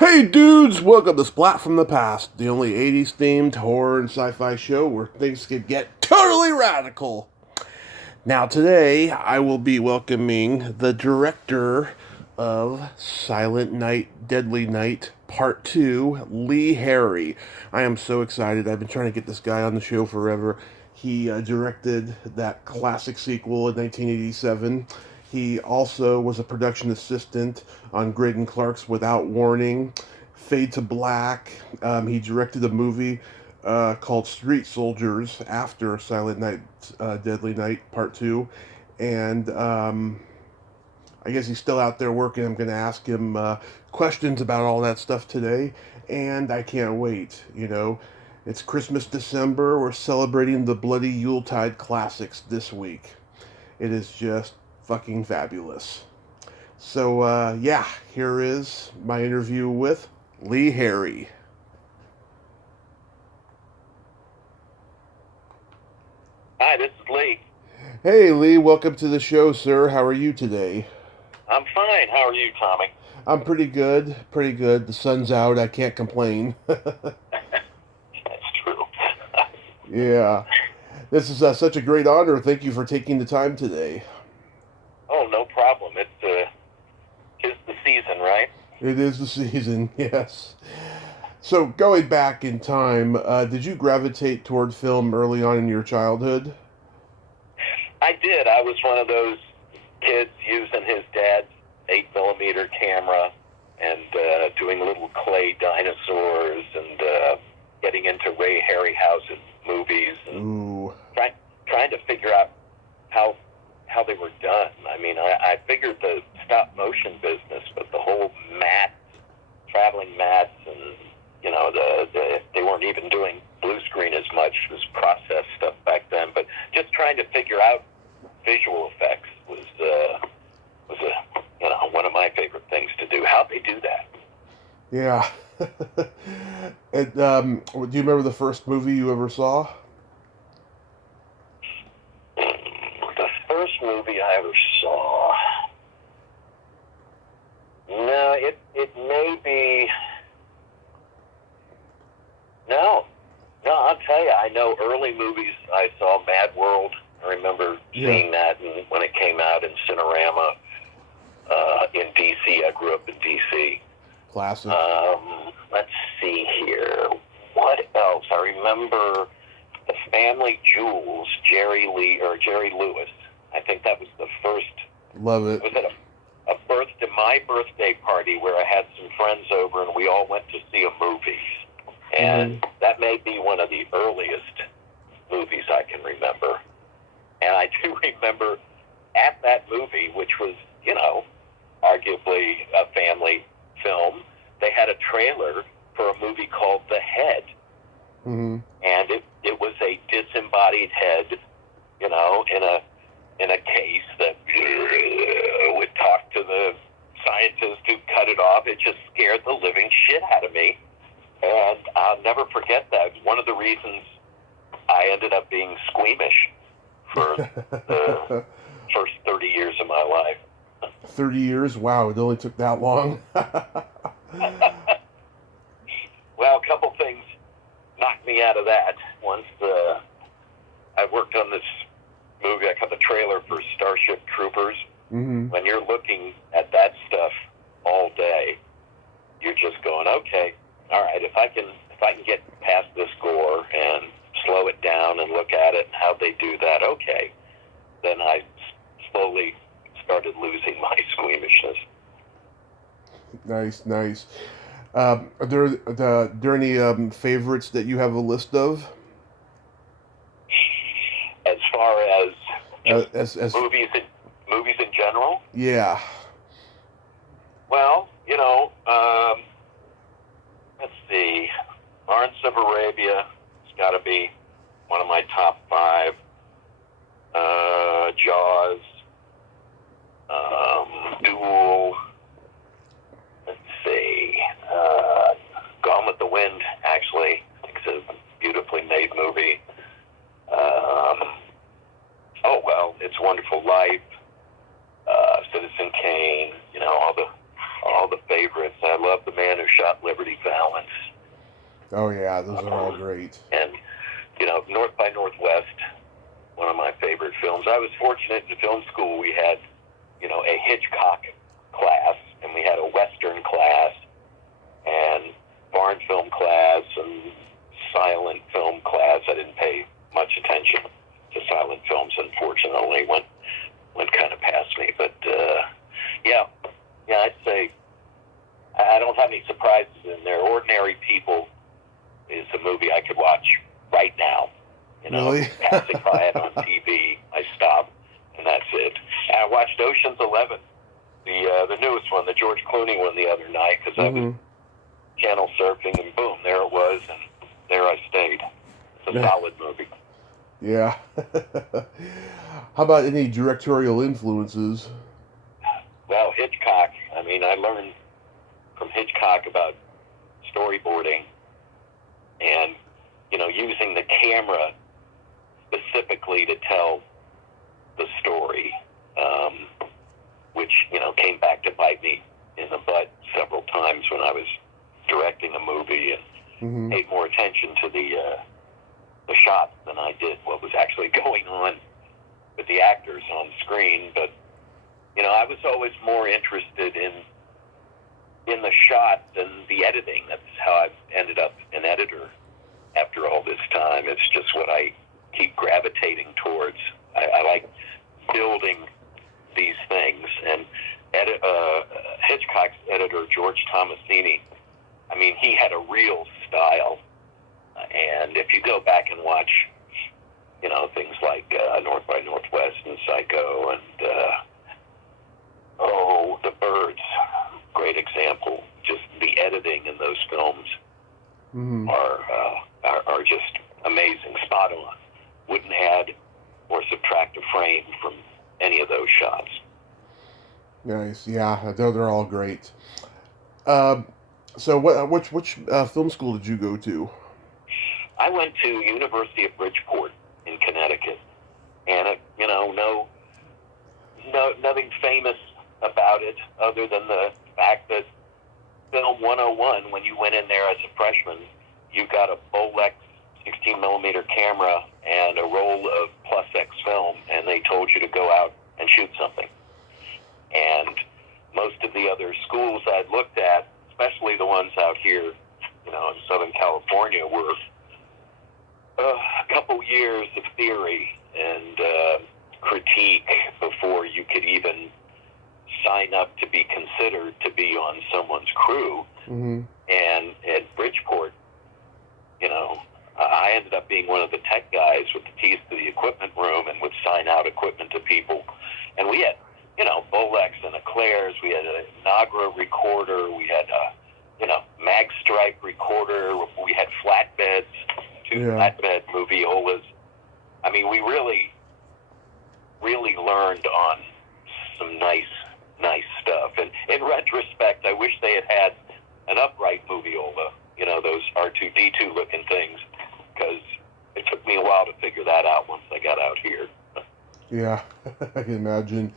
Hey dudes, welcome to Splat from the Past, the only 80s themed horror and sci-fi show where things can get totally radical. Now today, I will be welcoming the director of Silent Night, Deadly Night Part 2, Lee Harry. I am so excited. I've been trying to get this guy on the show forever. He directed that classic sequel in 1987. He also was a production assistant on Graydon Clark's Without Warning, Fade to Black. He directed a movie called Street Soldiers after Silent Night, Deadly Night Part 2. And I guess he's still out there working. I'm going to ask him questions about all that stuff today. And I can't wait. It's Christmas, December. We're celebrating the bloody Yuletide classics this week. It is just fucking fabulous. So, yeah, here is my interview with Lee Harry. Hi, this is Lee. Hey, Lee, welcome to the show, sir. How are you today? I'm fine. How are you, Tommy? I'm pretty good, pretty good. The sun's out. I can't complain. That's true. Yeah. This is such a great honor. Thank you for taking the time today. Oh, no problem. It's the season, right? It is the season, yes. So, going back in time, did you gravitate toward film early on in your childhood? I did. I was one of those kids using his dad's 8mm camera and doing little clay dinosaurs and getting into Ray Harryhausen movies and Ooh. trying to figure out how they were done. I mean, I figured the stop motion business, but the whole traveling mats, and they weren't even doing blue screen as much as process stuff back then. But just trying to figure out visual effects was one of my favorite things to do. How'd they do that? Yeah. And, do you remember the first movie you ever saw? The first movie I ever saw. No, it may be. No, I'll tell you. I know early movies I saw. Mad World. I remember seeing that when it came out in Cinerama in D.C. I grew up in D.C. Classic. Let's see here. What else? I remember The Family Jewels, Jerry Lewis. I think that was the first. Love it. Was it my birthday party where I had some friends over and we all went to see a movie. And that may be one of the earliest movies I can remember. And I do remember at that movie, which was, arguably a family film, they had a trailer for a movie called The Head. Mm-hmm. And it was a disembodied head, in a case that would talk to the scientist who cut it off. It just scared the living shit out of me. And I'll never forget that. One of the reasons I ended up being squeamish for the first 30 years of my life. 30 years? Wow, it only took that long. Well, a couple things knocked me out of that. Once I worked on this movie, I cut the trailer for Starship Troopers. Mm-hmm. When you're looking at that stuff all day, you're just going, okay, all right, if I can get past this gore and slow it down and look at it and how they do that, okay, then I slowly started losing my squeamishness. Nice. Are there any favorites that you have a list of? As far as As movies in general? Yeah. Well, let's see. Lawrence of Arabia has got to be one of my top 5. Jaws. Duel. Let's see. Gone with the Wind, actually. It's a beautifully made movie. It's a Wonderful Life. Citizen Kane. All the favorites. I love The Man Who Shot about Liberty Valance. Oh yeah, those are all great. And, North by Northwest, one of my favorite films. I was fortunate in film school. We had, a Hitchcock class, and we had a Western class, and foreign film class, and silent film class. I didn't pay much attention to silent films, unfortunately. Went kind of past me. But, yeah, I'd say I don't have any surprises in there. Ordinary People is a movie I could watch right now. Really? Passing by it on TV, I stop, and that's it. And I watched Ocean's 11, the newest one, the George Clooney one, the other night, because I was channel surfing, and boom, there it was, and there I stayed. It's a solid movie. Yeah. How about any directorial influences? Well, Hitchcock. I mean, I learned from Hitchcock about storyboarding and, using the camera specifically to tell the story, which, came back to bite me in the butt several times when I was directing a movie and paid more attention to the shots than I did what was actually going on with the actors on screen. But, I was always more interested in the shot than the editing. That's how I ended up an editor after all this time. It's just what I keep gravitating towards. I like building these things. And Hitchcock's editor, George Tomasini, I mean, he had a real style. And if you go back and watch, things like North by Northwest and Psycho and, The Birds, great example. Just the editing in those films are just amazing, spot on. Wouldn't add or subtract a frame from any of those shots. Nice, yeah, they're all great. So, which film school did you go to? I went to University of Bridgeport in Connecticut, and nothing famous about it other than the fact that Film 101, when you went in there as a freshman, you got a Bolex 16 millimeter camera and a roll of Plus X film, and they told you to go out and shoot something. And most of the other schools I'd looked at, especially the ones out here, in Southern California, were a couple years of theory and critique before you could even sign up to be considered to be on someone's crew. And at Bridgeport, I ended up being one of the tech guys with the keys to the equipment room and would sign out equipment to people. And we had, Bolex and Eclairs, we had a Nagra recorder, we had a, mag stripe recorder, we had flatbeds, two flatbed moviolas. I mean, we really learned on some nice stuff. And in retrospect, I wish they had an upright moviola, those R2-D2 looking things, because it took me a while to figure that out once I got out here. Yeah, I can imagine.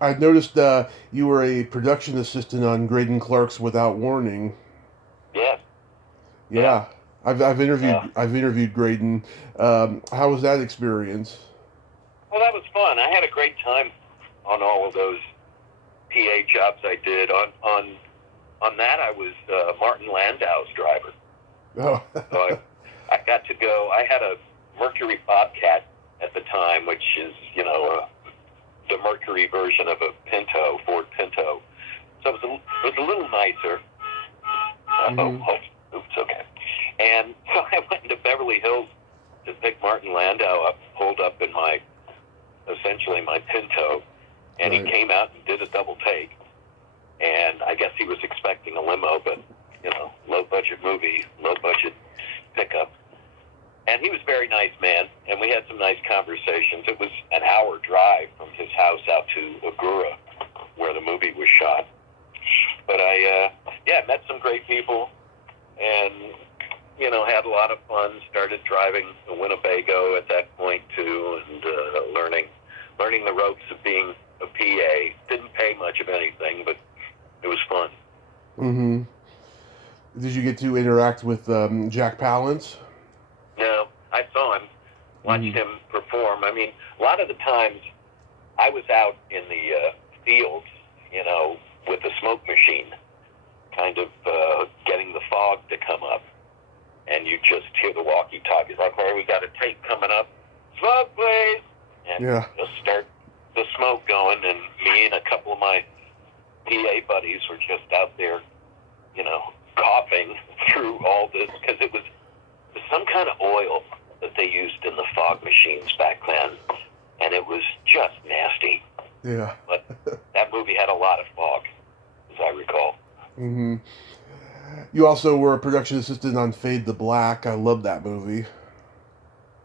I noticed you were a production assistant on Graydon Clark's Without Warning. Yeah. I've interviewed Graydon. How was that experience? Well, that was fun. I had a great time on all of those PA jobs I did. On that, I was Martin Landau's driver. Oh. So I got to go. I had a Mercury Bobcat at the time, which is, the Mercury version of a Pinto, Ford Pinto. So it was a little nicer. Oops, okay. And so I went into Beverly Hills to pick Martin Landau up, pulled up in essentially my Pinto, and he came out and did a double take. And I guess he was expecting a limo, but, low-budget movie, low-budget pickup. And he was a very nice man, and we had some nice conversations. It was an hour drive from his house out to Agoura, where the movie was shot. But I met some great people, and, had a lot of fun. Started driving the Winnebago at that point, too, and learning the ropes of being a PA. Didn't pay much of anything, but it was fun. Did you get to interact with Jack Palance? No, I saw him, watched him perform. I mean, a lot of the times I was out in the fields, you know, with the smoke machine, kind of getting the fog to come up. And you just hear the walkie-talkies, like, "Hey, we got a tape coming up. Smoke, please!" And just start the smoke going, and me and a couple of my PA buddies were just out there, you know, coughing through all this, because it was some kind of oil that they used in the fog machines back then, and it was just nasty. Yeah. But that movie had a lot of fog, as I recall. Mm-hmm. You also were a production assistant on Fade to Black. I love that movie.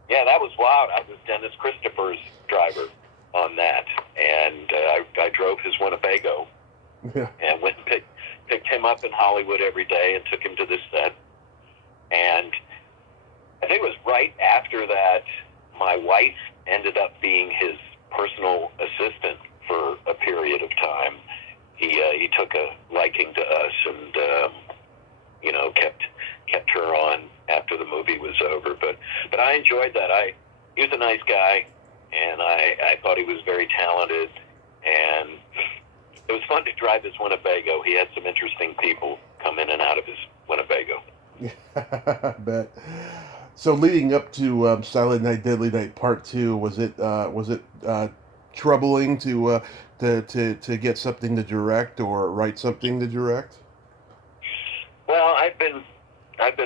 Yeah, that was wild. I was Dennis Christopher's driver on that, and I drove his Winnebago, and went and picked him up in Hollywood every day and took him to the set. And I think it was right after that my wife ended up being his personal assistant for a period of time. He took a liking to us, and you know, kept her on after the movie was over. But I enjoyed that. He was a nice guy, and I thought he was very talented, and it was fun to drive his Winnebago. He had some interesting people come in and out of his Winnebago. I bet. So leading up to Silent Night, Deadly Night Part 2, was it troubling to get something to direct or write something to direct? Well, I've been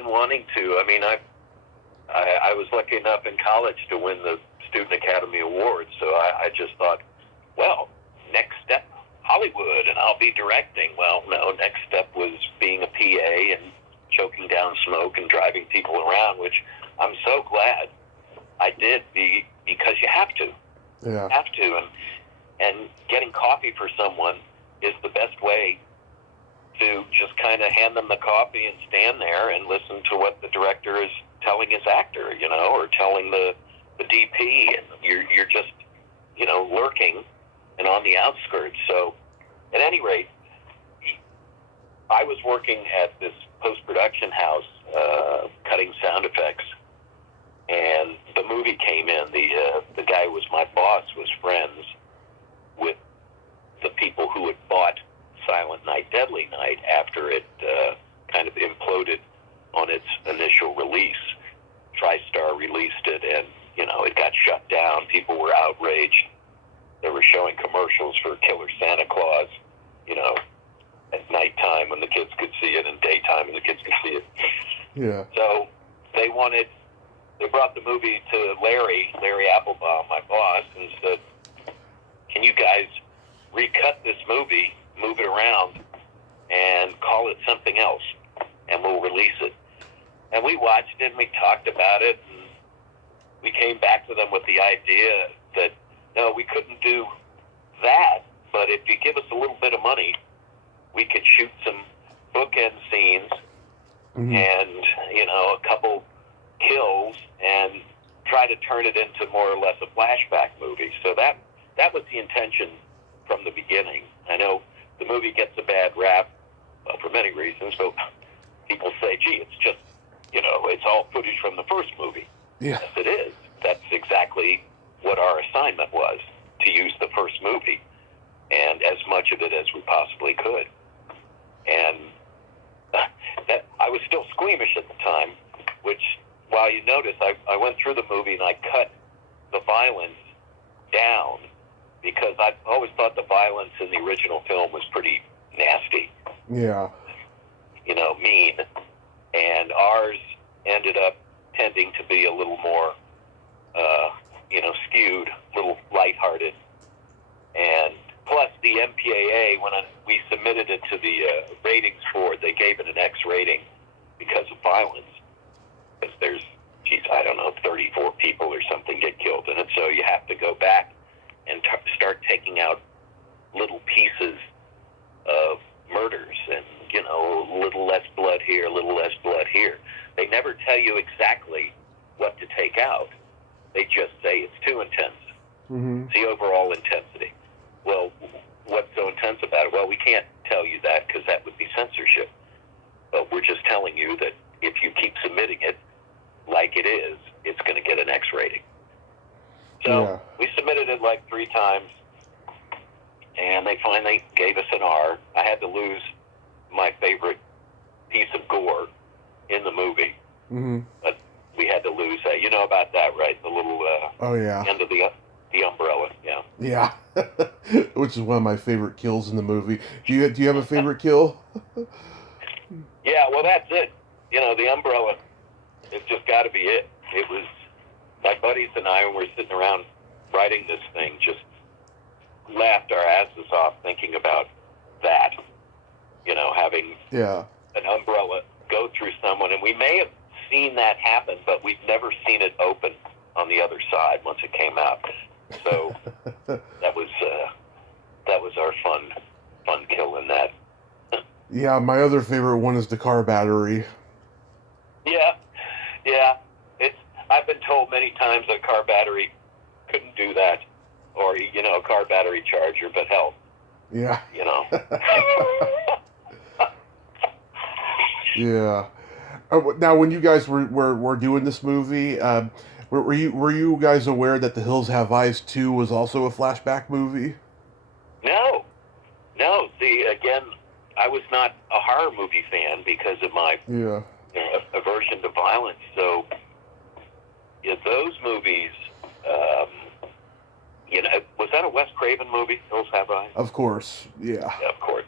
wanting to. I mean, I was lucky enough in college to win the Student Academy Award, so I just thought, well, next step, Hollywood, and I'll be directing. Well, no, next step was being a PA and choking down smoke and driving people around, which I'm so glad I did, because you have to. Yeah. You have to, and getting coffee for someone is the best way to just kind of hand them the coffee and stand there and listen to what the director is telling his actor, you know, or telling the DP, and you're just, you know, lurking and on the outskirts. So at any rate, I was working at this post-production house, cutting sound effects, and the movie came in. The guy who was my boss was friends with the people who had bought Silent Night, Deadly Night after it kind of imploded on its initial release. TriStar released it, and, you know, it got shut down. People were outraged. They were showing commercials for Killer Santa Claus, you know, at nighttime when the kids could see it, and daytime when the kids could see it. Yeah. So they brought the movie to Larry Applebaum, my boss, and said, "Can you guys recut this movie, move it around, and call it something else, and we'll release it?" And we watched it, and we talked about it, and we came back to them with the idea that, no, we couldn't do that, but if you give us a little bit of money, we could shoot some bookend scenes, and, you know, a couple kills, and try to turn it into more or less a flashback movie. So that was the intention from the beginning. I know the movie gets a bad rap, for many reasons, but people say, gee, it's just, you know, it's all footage from the first movie. Yeah. Yes, it is. That's exactly what our assignment was, to use the first movie, and as much of it as we possibly could. And that I was still squeamish at the time, which, while you notice, I went through the movie and I cut the violence down, because I always thought the violence in the original film was pretty nasty. Yeah. You know, mean. And ours ended up tending to be a little more, you know, skewed, a little lighthearted. And plus the MPAA, when we submitted it to the ratings board, they gave it an X rating because of violence. Because there's, I don't know, 34 people or something get killed in it. So you have to go back and start taking out little pieces of murders and, you know, a little less blood here, a little less blood here. They never tell you exactly what to take out. They just say it's too intense. It's the overall intensity. Well, what's so intense about it? Well, we can't tell you that because that would be censorship. But were just telling you that if you keep submitting it like it is, it's going to get an X rating. So we submitted it like 3 times, and they finally gave us an R. I had to lose my favorite piece of gore in the movie, but we had to lose that. You know about that, right? The little end of the umbrella. Yeah, which is one of my favorite kills in the movie. Do you have a favorite kill? Yeah, well, that's it. You know, the umbrella. It's just got to be it. It was my buddies and I, when we were sitting around writing this thing, just laughed our asses off thinking about that. You know, having an umbrella go through someone, and we may have seen that happen, but we've never seen it open on the other side once it came out. So that was our fun kill in that. Yeah, my other favorite one is the car battery. Yeah. I've been told many times that a car battery couldn't do that, or a car battery charger, but hell. Yeah. You know. Yeah. Now, when you guys were doing this movie, were you guys aware that The Hills Have Eyes 2 was also a flashback movie? No. See, again, I was not a horror movie fan because of my aversion to violence. So, those movies, was that a Wes Craven movie, Hills Have Eyes? Of course, yeah. Of course.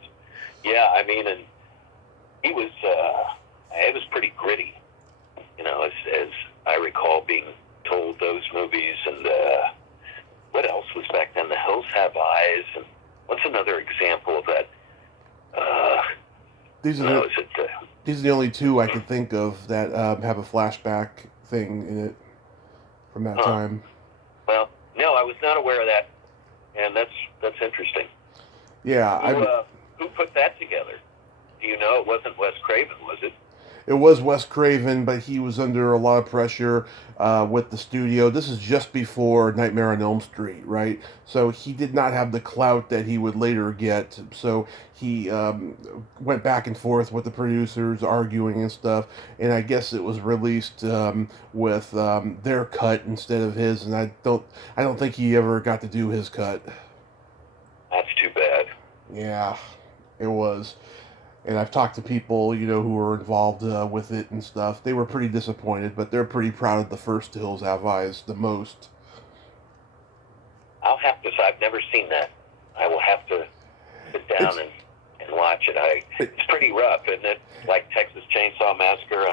Yeah, I mean, and he was, it was pretty gritty, as I recall being told those movies. And what else was back then? The Hills Have Eyes. And what's another example of that? These are the only 2 I can think of that have a flashback thing in it from that time. Well, no, I was not aware of that, and that's interesting. Yeah, who put that together? Do you know? It wasn't Wes Craven, was it? It was Wes Craven, but he was under a lot of pressure with the studio. This is just before Nightmare on Elm Street, right? So he did not have the clout that he would later get. So he went back and forth with the producers, arguing and stuff. And I guess it was released with their cut instead of his. And I don't think he ever got to do his cut. That's too bad. Yeah, it was. And I've talked to people, who were involved with it and stuff. They were pretty disappointed, but they're pretty proud of the first Hills Have Eyes the most. I'll have to. I've never seen that. I will have to sit down and watch it. It's pretty rough, isn't it? Like Texas Chainsaw Massacre.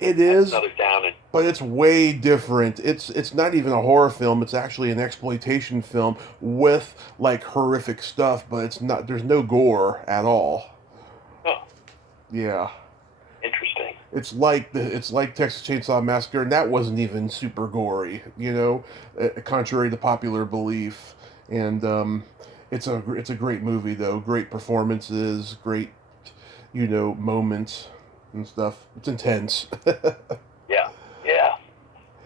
It is, another down but it's way different. It's not even a horror film. It's actually an exploitation film with like horrific stuff, but it's not. There's no gore at all. Oh. Yeah. Interesting. It's like Texas Chainsaw Massacre, and that wasn't even super gory, contrary to popular belief. And it's a great movie though. Great performances, great, moments and stuff. It's intense. Yeah.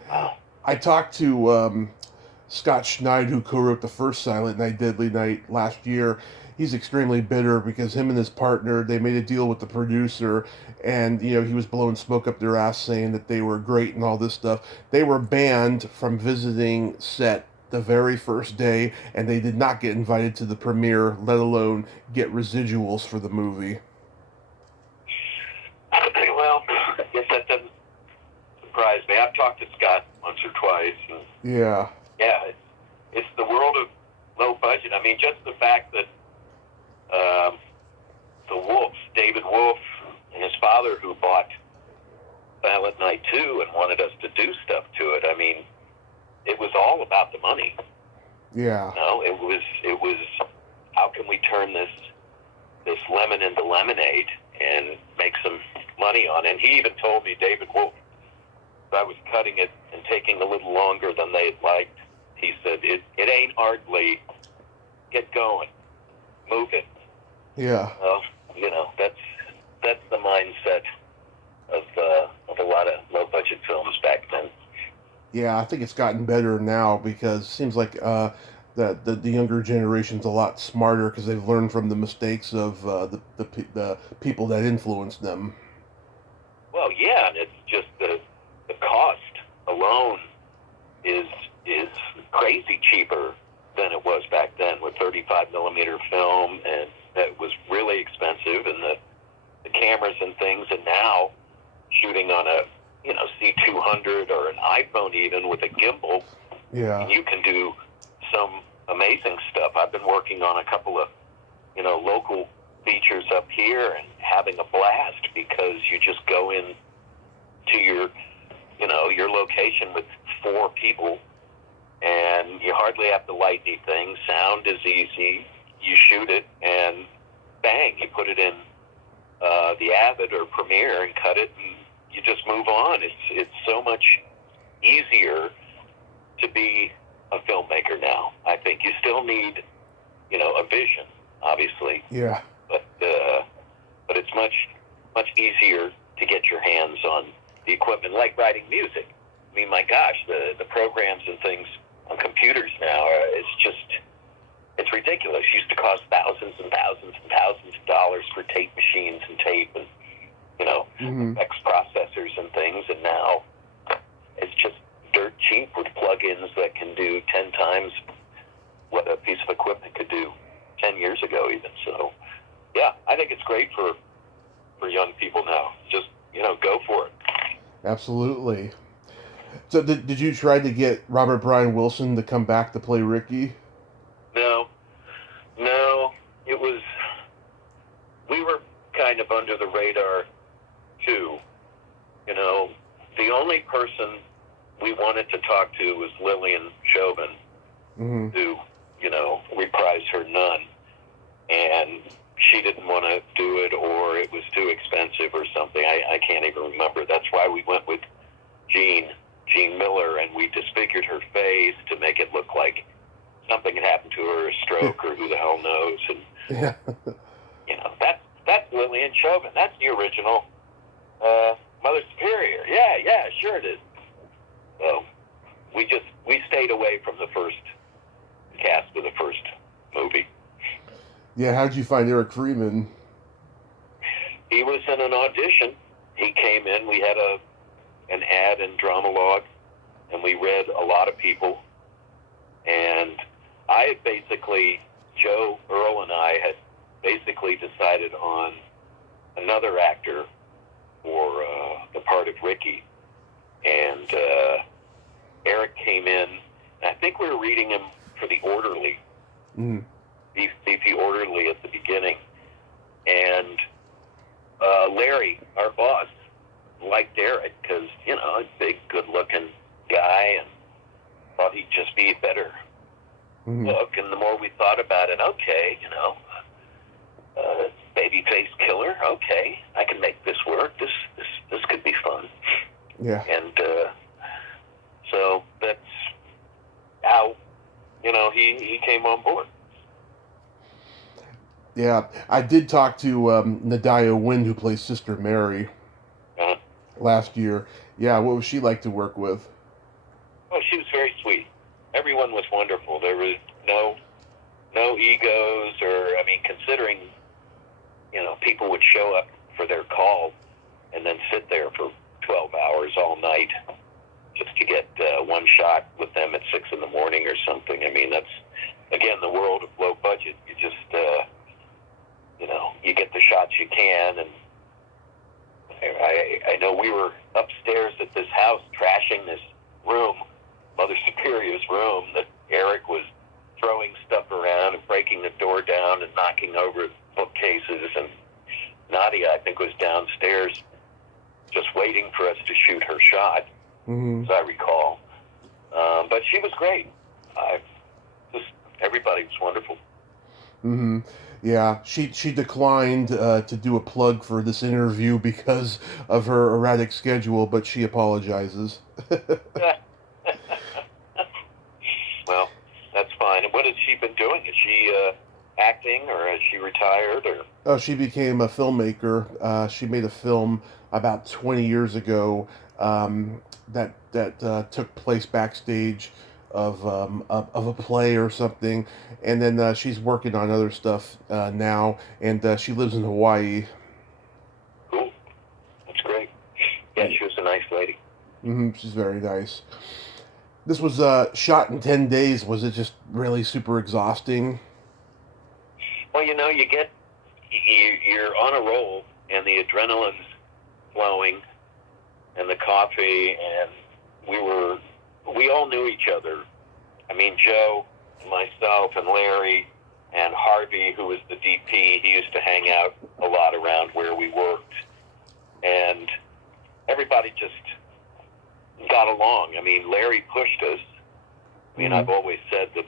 Wow. I talked to Scott Schneid, who co-wrote the first Silent Night, Deadly Night last year. He's extremely bitter because him and his partner, they made a deal with the producer, and he was blowing smoke up their ass saying that they were great and all this stuff. They were banned from visiting set the very first day, and they did not get invited to the premiere, let alone get residuals for the movie. Well, I guess that doesn't surprise me. I've talked to Scott once or twice. And yeah, it's the world of low budget. I mean, just the fact that the Wolfs, David Wolf and his father, who bought Silent Night 2 and wanted us to do stuff to it. I mean, it was all about the money. Yeah. It was how can we turn this lemon into lemonade and make some money on it. And he even told me, David Wolf, I was cutting it and taking a little longer than they'd liked. He said, it ain't hardly. Get going. Move it. Yeah. Well, that's the mindset of a lot of low budget films back then. Yeah, I think it's gotten better now because it seems like the younger generation's a lot smarter because they've learned from the mistakes of the people that influenced them. Well, yeah, and it's just the cost alone is crazy cheaper than it was back then with 35 millimeter film, and that was really expensive, and the cameras and things, and now shooting on a C200 or an iPhone even with a gimbal, Yeah. you can do some amazing stuff. I've been working on a couple of local features up here and having a blast because you just go in to your location with 4 people and you hardly have to light anything. Sound is easy. You shoot it and bang, you put it in the Avid or Premiere and cut it, and you just move on. It's so much easier to be a filmmaker now. I think you still need a vision, obviously. Yeah. But it's much easier to get your hands on the equipment, like writing music. I mean, my gosh, the programs and things on computers now it's ridiculous. It used to cost thousands and thousands and thousands of dollars for tape machines and tape and effects processors and things, and now it's just dirt cheap with plugins that can do 10 times what a piece of equipment could do 10 years ago even. So, yeah, I think it's great for young people now. Just, go for it. Absolutely. So did you try to get Robert Brian Wilson to come back to play Ricky? No, we were kind of under the radar too. The only person we wanted to talk to was Lillian Chauvin, Mm-hmm. who, reprised her Nun, and she didn't want to do it, or it was too expensive or something. I can't even remember. That's why we went with Jean Miller, and we disfigured her face to make it look like something had happened to her, a stroke, or who the hell knows. And Yeah. that's Lillian Chauvin. That's the original Mother Superior. Yeah, sure it is. So we stayed away from the first cast of the first movie. Yeah, how'd you find Eric Freeman? He was in an audition. He came in. We had an ad in Dramalog, and we read a lot of people. And I had Joe Earl and I had basically decided on another actor for the part of Ricky. And Eric came in, and I think we were reading him for the orderly, VP orderly at the beginning. And Larry, our boss, liked Eric because, a big, good-looking guy, and thought he'd just be a better look. And the more we thought about it, okay, babyface killer, okay, I can make this work. This could be fun. Yeah. And so that's how, he came on board. Yeah, I did talk to Nadia Wynn, who plays Sister Mary, last year. Yeah, what was she like to work with? Oh, she was very sweet. Everyone was wonderful. There was no egos, or, considering, people would show up for their call and then sit there for 12 hours all night just to get one shot with them at 6 in the morning or something. That's, again, the world of low budget. You just, you get the shots you can. And I know we were upstairs at this house trashing this room, Mother Superior's room, that Eric was throwing stuff around and breaking the door down and knocking over bookcases. And Nadia, I think, was downstairs just waiting for us to shoot her shot, as I recall. But she was great. Everybody was wonderful. Yeah, she declined to do a plug for this interview because of her erratic schedule, but she apologizes. Well, that's fine. And what has she been doing? Is she acting, or has she retired? Or Oh, she became a filmmaker. She made a film about 20 years ago that took place backstage of a play or something, and then she's working on other stuff now, and she lives in Hawaii. Cool. That's great. Yeah, she was a nice lady. She's very nice. This was shot in 10 days. Was it just really super exhausting? Well, you're on a roll, and the adrenaline's flowing, and the coffee, and we all knew each other. I mean, Joe, and myself, and Larry, and Harvey, who was the DP, he used to hang out a lot around where we worked, and everybody just got along. I mean, Larry pushed us. I mean, I've always said that,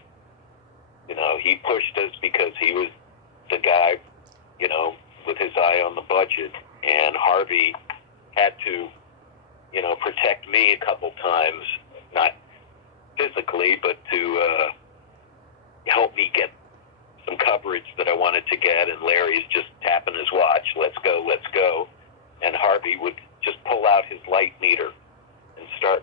he pushed us because he was the guy, with his eye on the budget, and Harvey had to, protect me a couple times, not physically, but to help me get some coverage that I wanted to get, and Larry's just tapping his watch, let's go, and Harvey would just pull out his light meter and start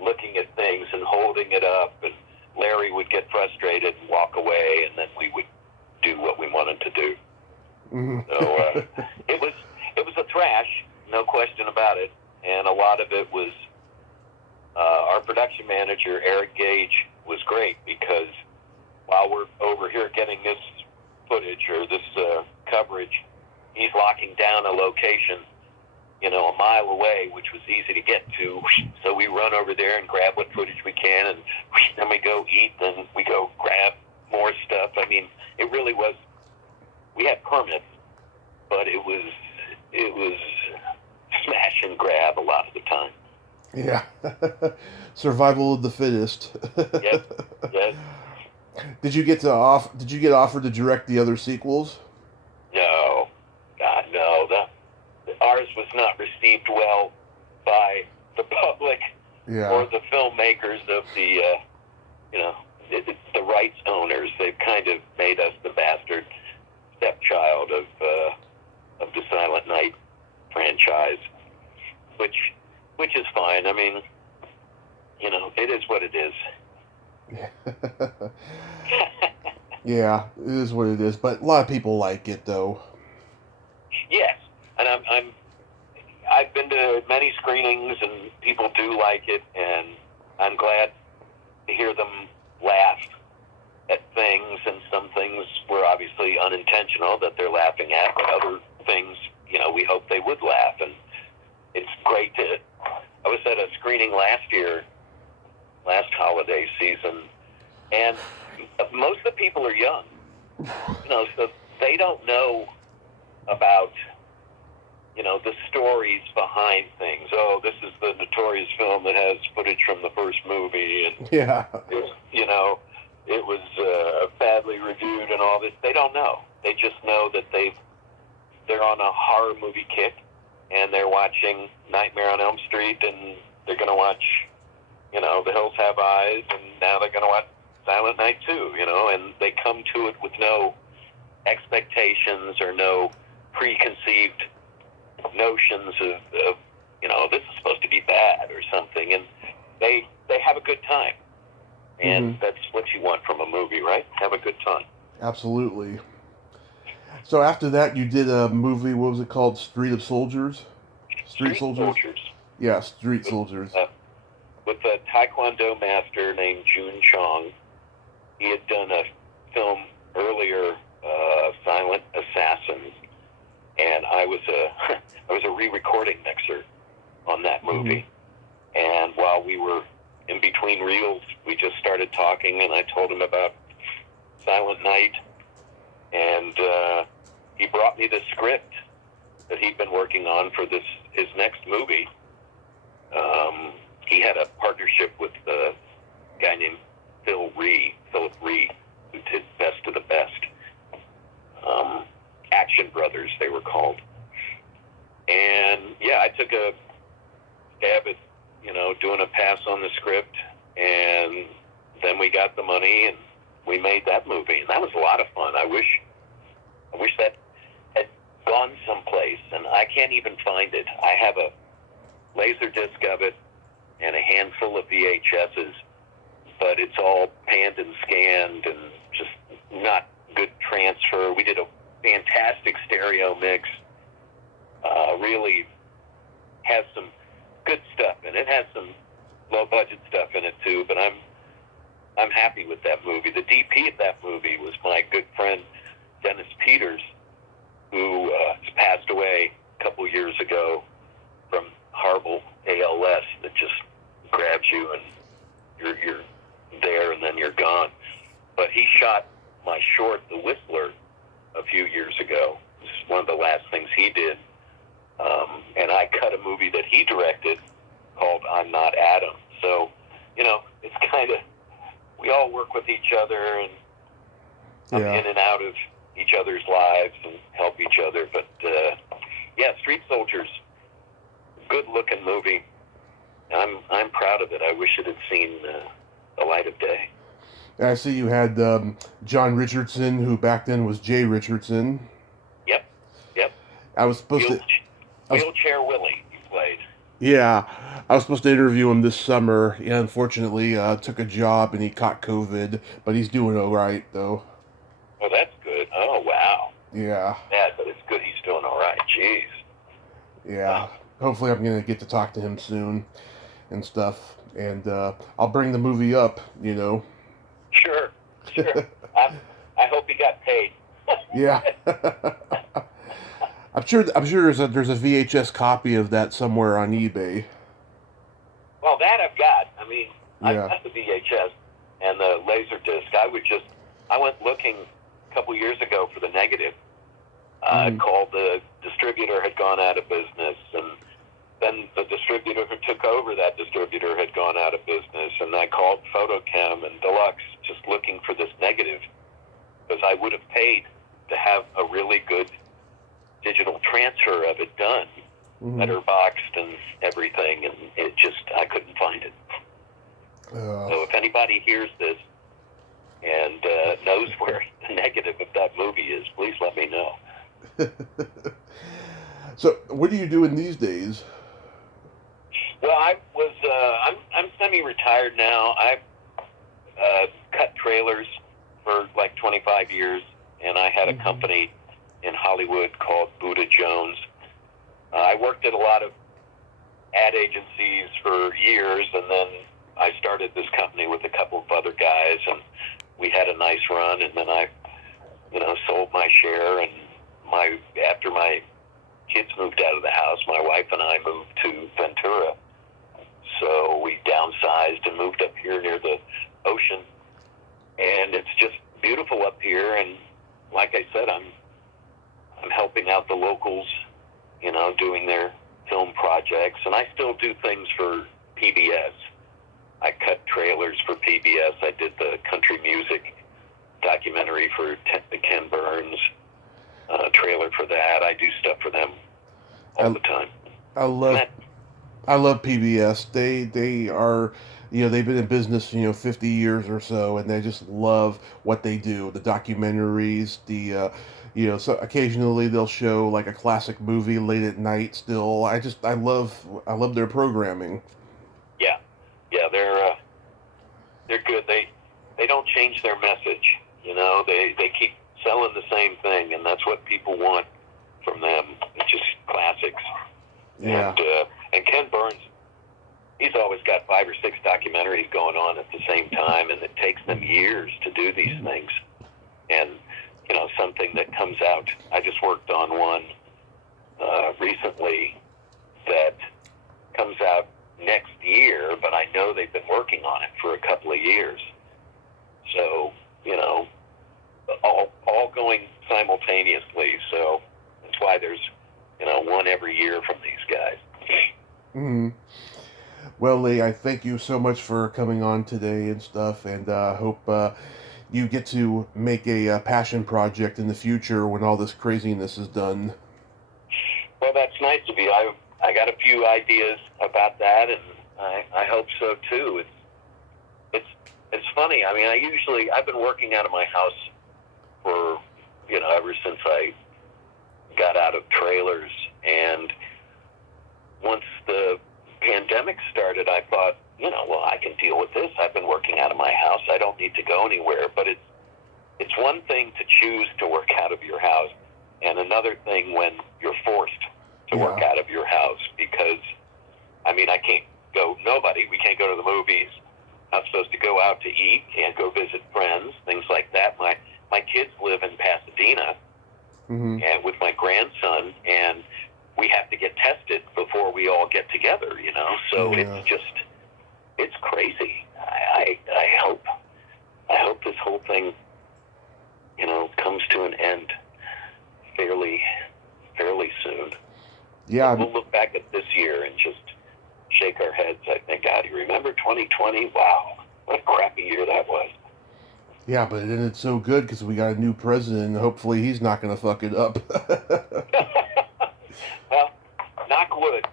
looking at things and holding it up, and Larry would get frustrated and walk away, and then we would do what we wanted to do. So it was a thrash, no question about it, and a lot of it was our production manager, Eric Gage, was great, because while we're over here getting this footage or this coverage, he's locking down a location, a mile away, which was easy to get to. So we run over there and grab what footage we can, and then we go eat, then we go grab more stuff. I mean, it really was, we had permits, but it was smash and grab a lot of the time. Yeah. Survival of the fittest. Yes. Did you get offered to direct the other sequels? No. God, no. Ours was not received well by the public or the filmmakers of the rights owners. They've kind of made us the bastard stepchild of the Silent Night franchise, which is fine. I mean, it is what it is. Yeah, it is what it is. But a lot of people like it, though. Yes, and I've been to many screenings, and people do like it, and I'm glad to hear them laugh at things, and some things were obviously unintentional that they're laughing at, but other things, we hope they would laugh, and it's great to. I was at a screening last holiday season, and most of the people are young, so they don't know about, the stories behind things. Oh, this is the notorious film that has footage from the first movie, and it was badly reviewed and all this. They don't know. They just know that they're on a horror movie kick, and they're watching Nightmare on Elm Street, and they're going to watch, The Hills Have Eyes, and now they're going to watch Silent Night 2, and they come to it with no expectations or no preconceived notions of this is supposed to be bad or something, and they have a good time. And that's what you want from a movie, right? Have a good time. Absolutely. So after that, you did a movie, what was it called? Street Soldiers? Yeah, Street Soldiers. With a Taekwondo master named Jun Chong. He had done a film earlier, Silent Assassin, and I was a re-recording mixer on that movie. And while we were in between reels, we just started talking, and I told him about Silent Night, and he brought me the script that he'd been working on for his next movie. He had a partnership with a guy named Philip Ree, who did Best of the Best. Action Brothers, they were called. And yeah, I took a stab at, doing a pass on the script, and then we got the money and we made that movie, and that was a lot of fun. I wish that had gone someplace, and I can't even find it. I have a laser disc of it and a handful of VHSs, but it's all panned and scanned and just not good transfer. We did a fantastic stereo mix, really has some good stuff in it. It has some low budget stuff in it too, but I'm happy with that movie. The DP of that movie was my good friend Dennis Peters, who passed away a couple years ago from horrible ALS that just grabs you and you're there and then you're gone. But he shot my short, The Whistler, a few years ago. This is one of the last things he did. And I cut a movie that he directed called I'm Not Adam. So, it's kind of, we all work with each other and I'm in and out of each other's lives and help each other. But, Street Soldiers, good-looking movie. I'm proud of it. I wish it had seen the light of day. I see you had John Richardson, who back then was Jay Richardson. Yep. I was supposed to... Wheelchair Willie, he played. Yeah, I was supposed to interview him this summer. He unfortunately took a job and he caught COVID, but he's doing all right, though. Oh, that's good. Oh, wow. Yeah. Bad, but it's good he's doing all right. Jeez. Yeah. Hopefully I'm going to get to talk to him soon and stuff. And I'll bring the movie up, Sure. I hope he got paid. Yeah. I'm sure there's a VHS copy of that somewhere on eBay. Well, that I've got. I mean, I've got the VHS and the Laserdisc. I went looking a couple years ago for the negative. Called the distributor had gone out of business, and then the distributor who took over that distributor had gone out of business, and I called Photochem and Deluxe just looking for this negative because I would have paid to have a really good digital transfer of it done, better boxed and everything, and I couldn't find it. So if anybody hears this and knows where the negative of that movie is, please let me know. So, what are you doing these days? Well, I'm semi-retired now. I've cut trailers for like 25 years, and I had a company in Hollywood called Buddha Jones. I worked at a lot of ad agencies for years, and then I started this company with a couple of other guys, and we had a nice run, and then I, sold my share, and after my kids moved out of the house, my wife and I moved to Ventura. So we downsized and moved up here near the ocean, and it's just beautiful up here, and like I said, I'm helping out the locals, doing their film projects, and I still do things for PBS. I cut trailers for PBS. I did the country music documentary for Ken Burns, trailer for that. I do stuff for them all the time. I love PBS. They are, they've been in business, 50 years or so, and I just love what they do. The documentaries, so occasionally they'll show like a classic movie late at night still. I love their programming. Yeah, they're good. They don't change their message. They keep selling the same thing, and that's what people want from them. It's just classics. Yeah. And Ken Burns, he's always got 5 or 6 documentaries going on at the same time, and it takes them years to do these things. And, something that comes out, I just worked on one recently that comes out next year, but I know they've been working on it for a couple of years. So, all going simultaneously. So that's why there's, one every year from these guys. Mm-hmm. Well, Lee, I thank you so much for coming on today and stuff, and hope you get to make a passion project in the future when all this craziness is done. Well, that's nice of you. I got a few ideas about that, and I hope so too. It's funny. I mean, I've been working out of my house for, ever since I got out of trailers, and once the pandemic started, I thought, I can deal with this. I've been working out of my house. I don't need to go anywhere. But it's one thing to choose to work out of your house, and another thing when you're forced to work out of your house, because I mean, we can't go to the movies. Not supposed to go out to eat, can't go visit friends, things like that. My kids live in Pasadena, and with my grandson, and we have to get tested before we all get together, So it's crazy. I hope this whole thing, comes to an end fairly soon. Yeah. We'll look back at this year and just shake our heads. I think, God, you remember 2020? Wow, what a crappy year that was. Yeah, but it ended so good because we got a new president, and hopefully he's not going to fuck it up. Well, knock wood.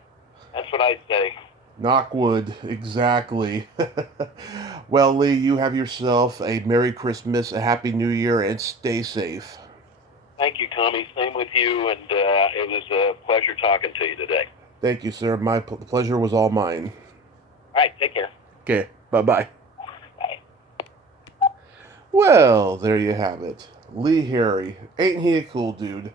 That's what I'd say. Knock wood, exactly. Well, Lee, you have yourself a Merry Christmas, a Happy New Year, and stay safe. Thank you, Tommy. Same with you, and it was a pleasure talking to you today. Thank you, sir. My pleasure was all mine. All right, take care. Okay, bye-bye. Bye. Well, there you have it. Lee Harry. Ain't he a cool dude?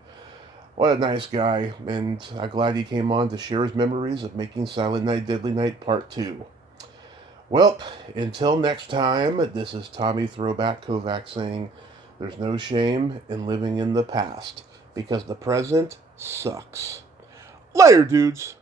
What a nice guy, and I'm glad he came on to share his memories of making Silent Night, Deadly Night Part 2. Well, until next time, this is Tommy Throwback Kovac saying, there's no shame in living in the past, because the present sucks. Later, dudes!